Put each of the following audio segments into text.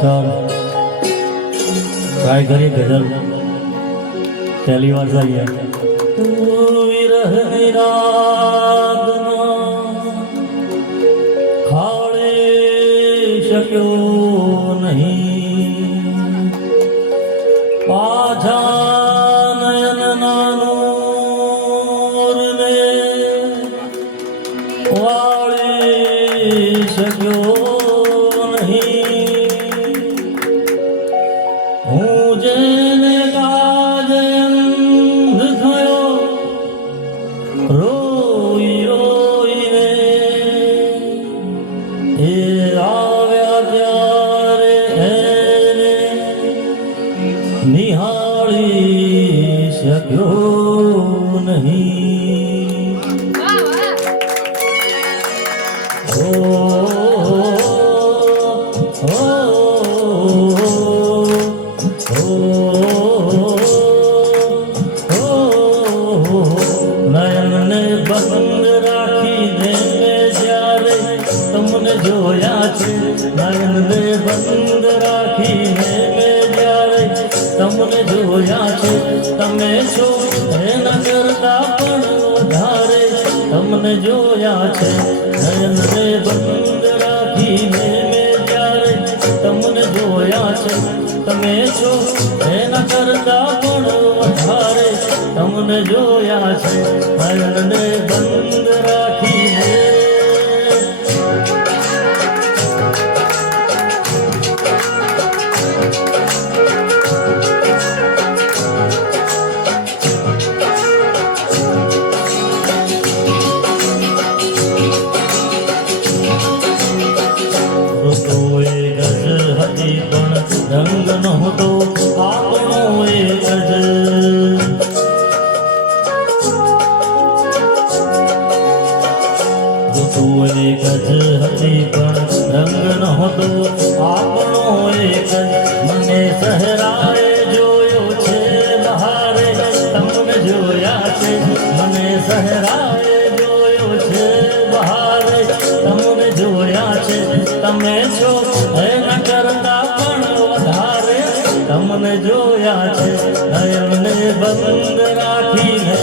नमस्कार। ट्राई करिए गजल पहली बार जाइए। विरह निरादना खाड़े शक्यो नहीं पाछा नयन नानूर ने वाळे शक्यो निहाળી શક્યો નહીં। નયનને બંધ રાખીને મેં જ્યારે તમને જોયા છે, નયનને બંધ રાખીને તમને જોયા છે, તમે છો એના કરતા પણ વધારે તમને જોયા છે। નયનને બંધ રાખીને મેં જ્યારે તમને જોયા છે, તમે છો એના કરતા પણ વધારે તમને જોયા છે। નયનને બંધ રાખીને રંગ નહોતો આપણો એક જ, ઋતુ એક જ હતી પણ રંગ નહોતો આપણો એક જ। મને સહેરાએ જોયો છે બહારે તમને જોયા છે, મને સહેરાએ જોયો છે બહારે તમને જોયા છે, તમે છો એના કરતા તમને જોયા છે। નયનને બંધ રાખીને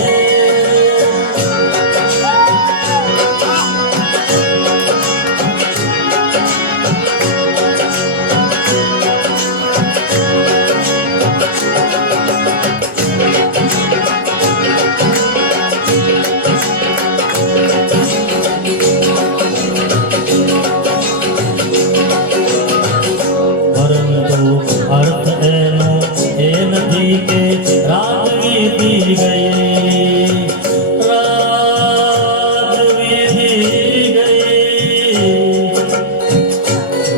અર્થ એનો એ નથી કે રાત વીતી ગઈ, રાત વીતી ગઈ,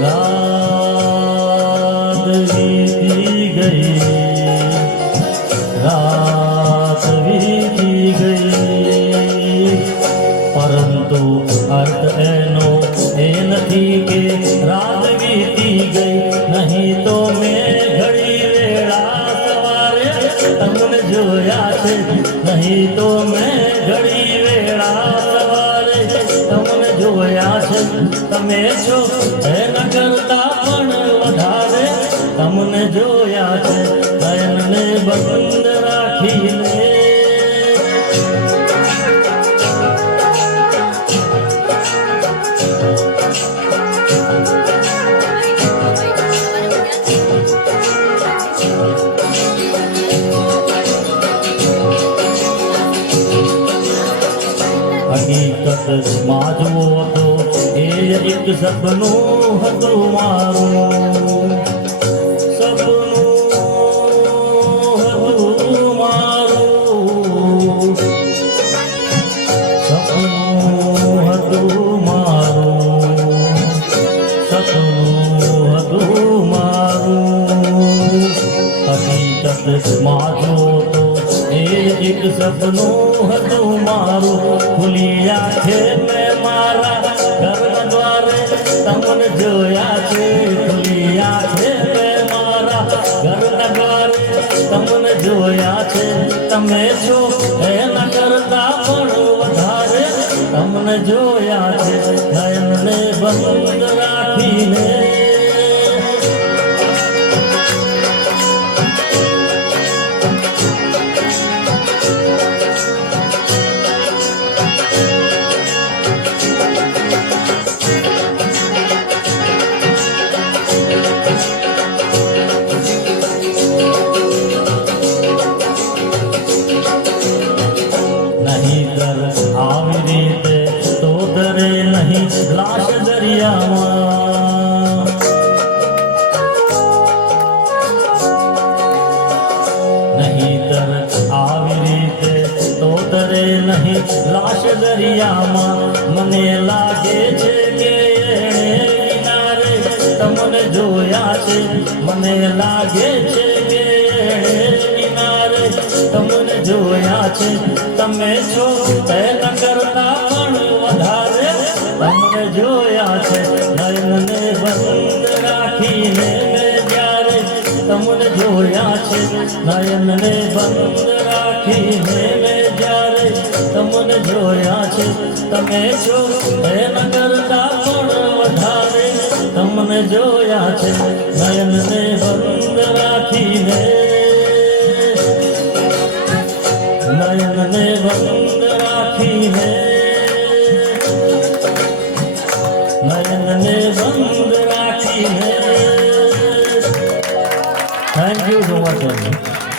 રાત વીતી ગઈ, રાત વીતી ગઈ, પરંતુ અર્થ એનો એ નથી કે રાત વીતી ગઈ, નહીં તો મેં ઘડી વેળા સવારે તમને જોયા છે, નહીં તો મેં ઘડી વેળા સવારે તમને જોયા છે, તમે છો એના કરતા પણ વધારે તમને જોયા છે। નયનને બંધ રાખીને હકીકત માં જુઓ તો એ એક સપનું હતું મારું, સપનું હતું મારું, સપનું હતું મારું, સપનું હતું મારું। હકીકત માં જુઓ તો એ એક સપનું હતું મારું, ખુલી આંખે મેં મારા ઘરના દ્વારે તમને જોયા છે, ખુલી આંખે મેં મારા ઘરના દ્વારે તમને જોયા છે, તમે છો એના કરતા પણ વધારે તમને જોયા છે। નયનને બંધ રાખીને નહીંતર આવી રીતે તો તરે નહીં લાશ દરિયામાં. મને લાગે છે કે એણે કિનારે તમને જોયા છે. મને લાગે છે કે એણે કિનારે તમને જોયા છે. તમે છો પહેલા કરતા પણ વધારે તમને જોયા છે. નયનને બંધ રાખીને મેં જ્યારે તમને જોયા છે. નયનને બંધ રાખીને મેં જ્યારે તમને જોયા છે. તમે છો એના કરતા પણ વધારે તમને જોયા છે. નયનને બંધ રાખીને નયનને બંધ રાખીને નયનને બંધ રાખીને. Thank you so much.